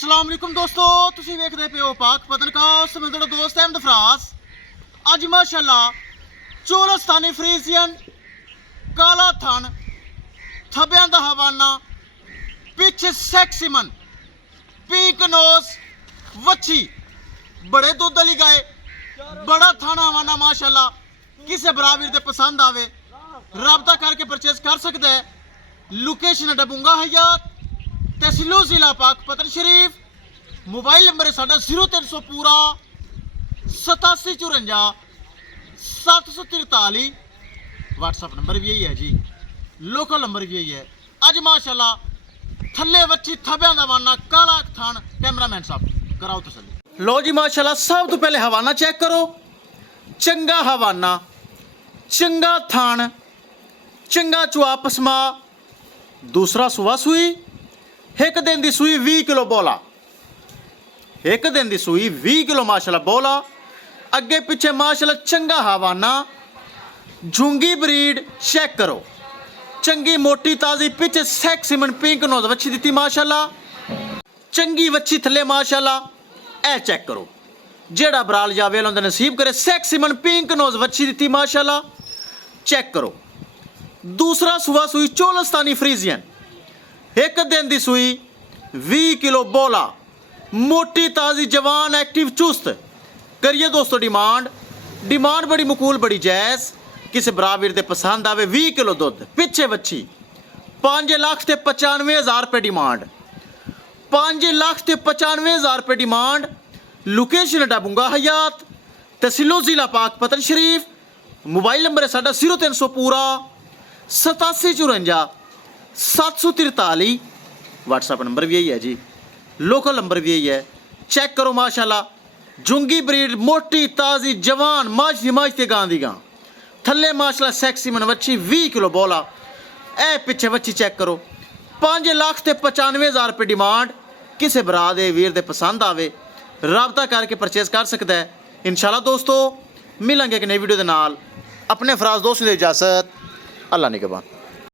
अस्सलाम वालेकुम दोस्तों, तुसीं वेखदे पे हो पाक पतनकास्ट। मैं तुहाडा दोस्त अहमद फराज। अज माशाअल्लाह चोलस्तानी फ्रीजियन काला थन थब्बियां दा हवाना पिछ सैक्सीमन पिंक नोज वच्छी बड़े दुद्ध वाली गाय बड़ा थाना हवाना माशाअल्लाह किसे बराबर दे पसंद आवे राबता करके परचेज कर सकता है। लोकेशन डबूंगा हयात तहसीलो जिला पाक पतन शरीफ। मोबाइल नंबर है साडा 0300 पूरा 8754 743। व्हाट्सअप नंबर भी यही है जी, लोकल नंबर भी यही है। अज माशाल्लाह थल्ले बच्ची थब्बियां दा वाना काला थान। कैमरामैन साहब कराओ तसल्ली। लो जी माशाल्लाह सब तो पहले हवाना चेक करो। चंगा हवाना, चंगा थान, चंगा चुआ पसमा। दूसरा सुआ सुई एक दिन की सूई 20 किलो बोला, एक दिन की सूई 20 किलो माशाल्लाह बोला। अगे पिछे माशाल्लाह चंगा हवाना झुंगी ब्रीड चेक करो। चंगी मोटी ताजी पिछे सैक्सीमन पिंक नोज वच्छी दी माशाल्लाह। चंगी वच्छी थले माशाल्लाह ए चेक करो। जेड़ा बराल जावे उन्हें नसीब करे। सैक्सीमन पिंक नोज वच्छी दी माशाल्लाह चेक करो। दूसरा सुआ सुई चोलस्तानी फ्रीजियन एक दिन की सूई 20 किलो बोला, मोटी ताजी जवान एक्टिव चुस्त। करिए दोस्तों डिमांड बड़ी मकूल बड़ी जायज़। किसी बराबर दे पसंद आवे 20 किलो दुध पिछे बच्ची 5,95,000 रुपये डिमांड, 5,95,000 रुपये डिमांड। लोकेशन डबूंगा हयात तहसीलो जिला पाक पतन शरीफ। मोबाइल नंबर है साडा 0300 पूरा 8754 743। व्हाट्सअप नंबर भी यही है जी, लोकल नंबर भी यही है। चेक करो माशाल्लाह झुंगी ब्रीड मोटी ताजी जवान माश ते गां दी गां थल्ले माशाल्लाह सैक्सीमन वच्छी 20 किलो बोला। ए पिछे वच्छी चेक करो। 5,95,000 रुपये डिमांड। किसे बरा दे वीर दे पसंद आवे राबता करके परचेज कर सकता है। इंशाल्लाह दोस्तों मिलेंगे एक नई वीडियो के नाल। अपने फराज दोस्त की इजाज़त, अल्लाह निगहबान।